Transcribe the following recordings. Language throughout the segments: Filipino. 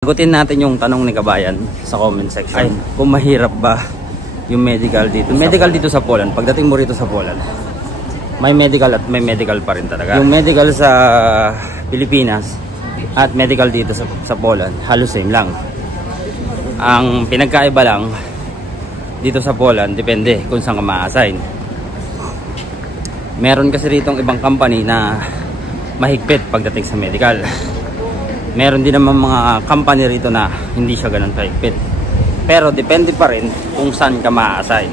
Sagutin natin yung tanong ni Kabayan sa comment section. Ay, kung mahirap ba yung medical dito? Medical dito sa Poland, pagdating mo rito sa Poland, may medical at may medical pa rin talaga. Yung medical sa Pilipinas at medical dito sa Poland, halos same lang. Ang pinagkaiba lang dito sa Poland, depende kung saan ka ma-assign. Meron kasi rito ibang company na mahigpit pagdating sa medical. Meron din naman mga company rito na hindi siya ganun kahigpit. Pero depende pa rin kung saan ka ma-assign.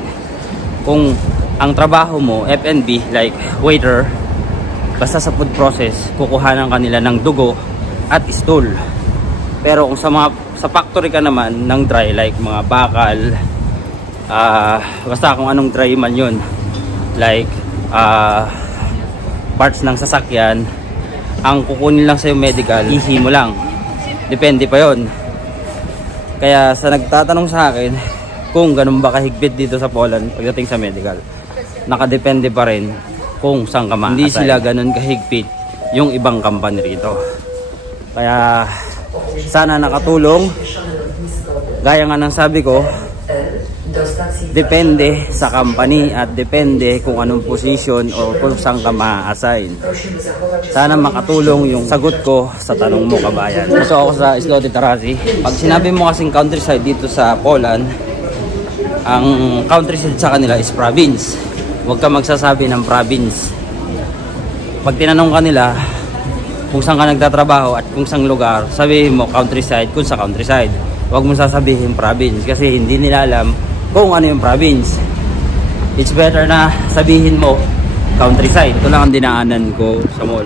Kung ang trabaho mo, F&B, like waiter, basta sa food process, kukuhanan kanila ng dugo at stool. Pero kung sa factory ka naman ng dry, like mga bakal, basta kung anong dry man yun, like parts ng sasakyan, ang kukunin lang sa yung medical, ihi mo lang. Depende pa yon. Kaya sa nagtatanong sa akin kung ganun ba kahigpit dito sa Poland pagdating sa medical, nakadepende pa rin kung saan ka ma-assign. Hindi sila ganun kahigpit yung ibang company rito. Kaya sana nakatulong. Gaya nga ng sabi ko, depende sa company at depende kung anong position o kung saan ka ma-assign. Sana makatulong yung sagot ko sa tanong mo, Kabayan. So ako sa Zloty Tarazi. Pag sinabi mo kasing countryside dito sa Poland, ang countryside sa kanila is province. Huwag ka magsasabi ng province. Pag tinanong kanila kung saan ka nagtatrabaho at kung saan lugar, sabihin mo countryside kung sa countryside. Huwag mo sasabihin province kasi hindi nila alam kung ano yung province. It's better na sabihin mo countryside. Ito lang ang dinaanan ko sa mall,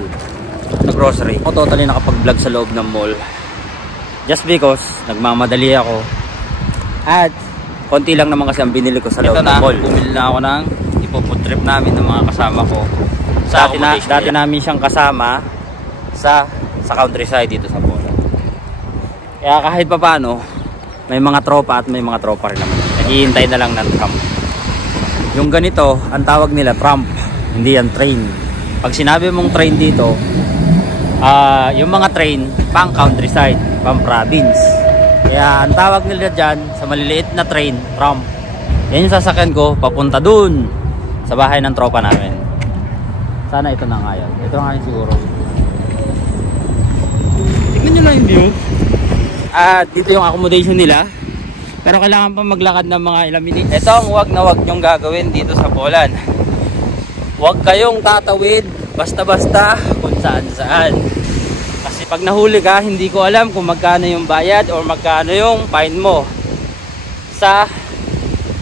sa grocery. Ako totally nakapag-vlog sa loob ng mall just because nagmamadali ako at konti lang naman kasi ang binili ko sa loob ng mall. Bumili na ako ng ipo-food trip namin ng mga kasama ko. Dati namin siyang kasama sa countryside dito sa Poland. Kaya kahit pa paano, may mga tropa at may mga tropa rin naman. Naghihintay na lang ng tramp. Yung ganito, ang tawag nila tramp, hindi yan train. Pag sinabi mong train dito, yung mga train pang countryside, pang province. Kaya ang tawag nila dyan sa maliliit na train, tramp. Yan yung sasakyan ko papunta dun sa bahay ng tropa namin. Sana ito na nga yun. Ito na nga yun siguro. Tignan nyo lang yung view. At dito yung accommodation nila. Pero kailangan pa maglakad ng mga ilang minutes. Ito ang wag na wag nyong gagawin dito sa Poland. Huwag kayong tatawid basta-basta kung saan-saan. Kasi pag nahuli ka, hindi ko alam kung magkano yung bayad or magkano yung fine mo sa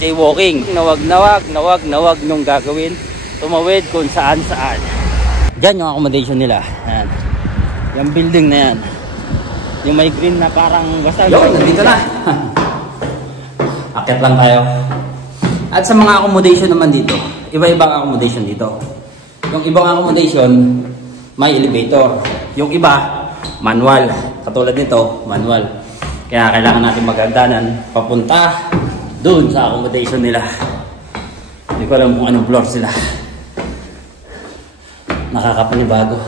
jaywalking. Wag na wag nyong gagawin. Tumawid kung saan-saan. Diyan yung accommodation nila. Ayan. Yung building na yan. Yung may green na parang basta. Yo, nandito na. Akit lang tayo. At sa mga accommodation naman dito, iba-ibang accommodation dito. Yung ibang accommodation, may elevator. Yung iba, manual. Katulad nito, manual. Kaya kailangan natin magagdanan papunta dun sa accommodation nila. Hindi ko alam kung anong floor sila. Nakakapanibago.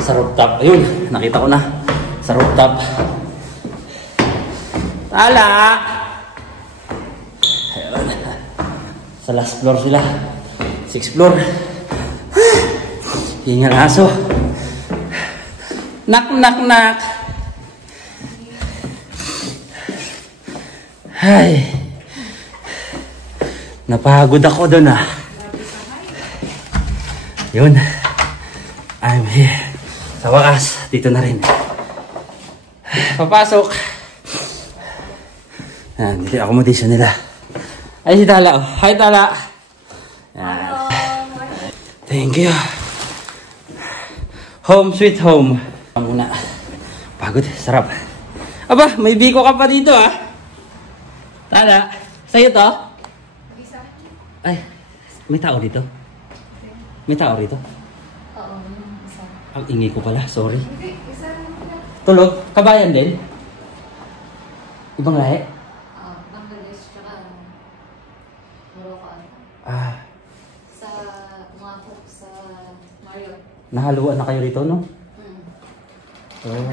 Sa rooftop. Ayun, nakita ko na. Sa rooftop. Tala! Ayun. Sa last floor sila. 6th floor. Yun yung aso. Knock, knock, knock. Ay. Napagod ako doon ah. Yun. I'm here. Sa wakas, dito na rin. Papasok. Yan, dito yung accommodation nila. Ay, si Tala. Oh. Hi, Tala. Yan. Thank you. Home sweet home. Muna. Pagod. Sarap. Aba, may biko ka pa dito ah. Tala. Sa'yo to? Ay, may tao dito? May tao dito? Oo, isa. Ang ingay ko pala, sorry. Tulog? Kabayan din? Ibang lahi? Bangladesh, tsaka Morocco. Sa mga sa Marriott. Nahaluan na kayo rito, no? Hmm. Oh.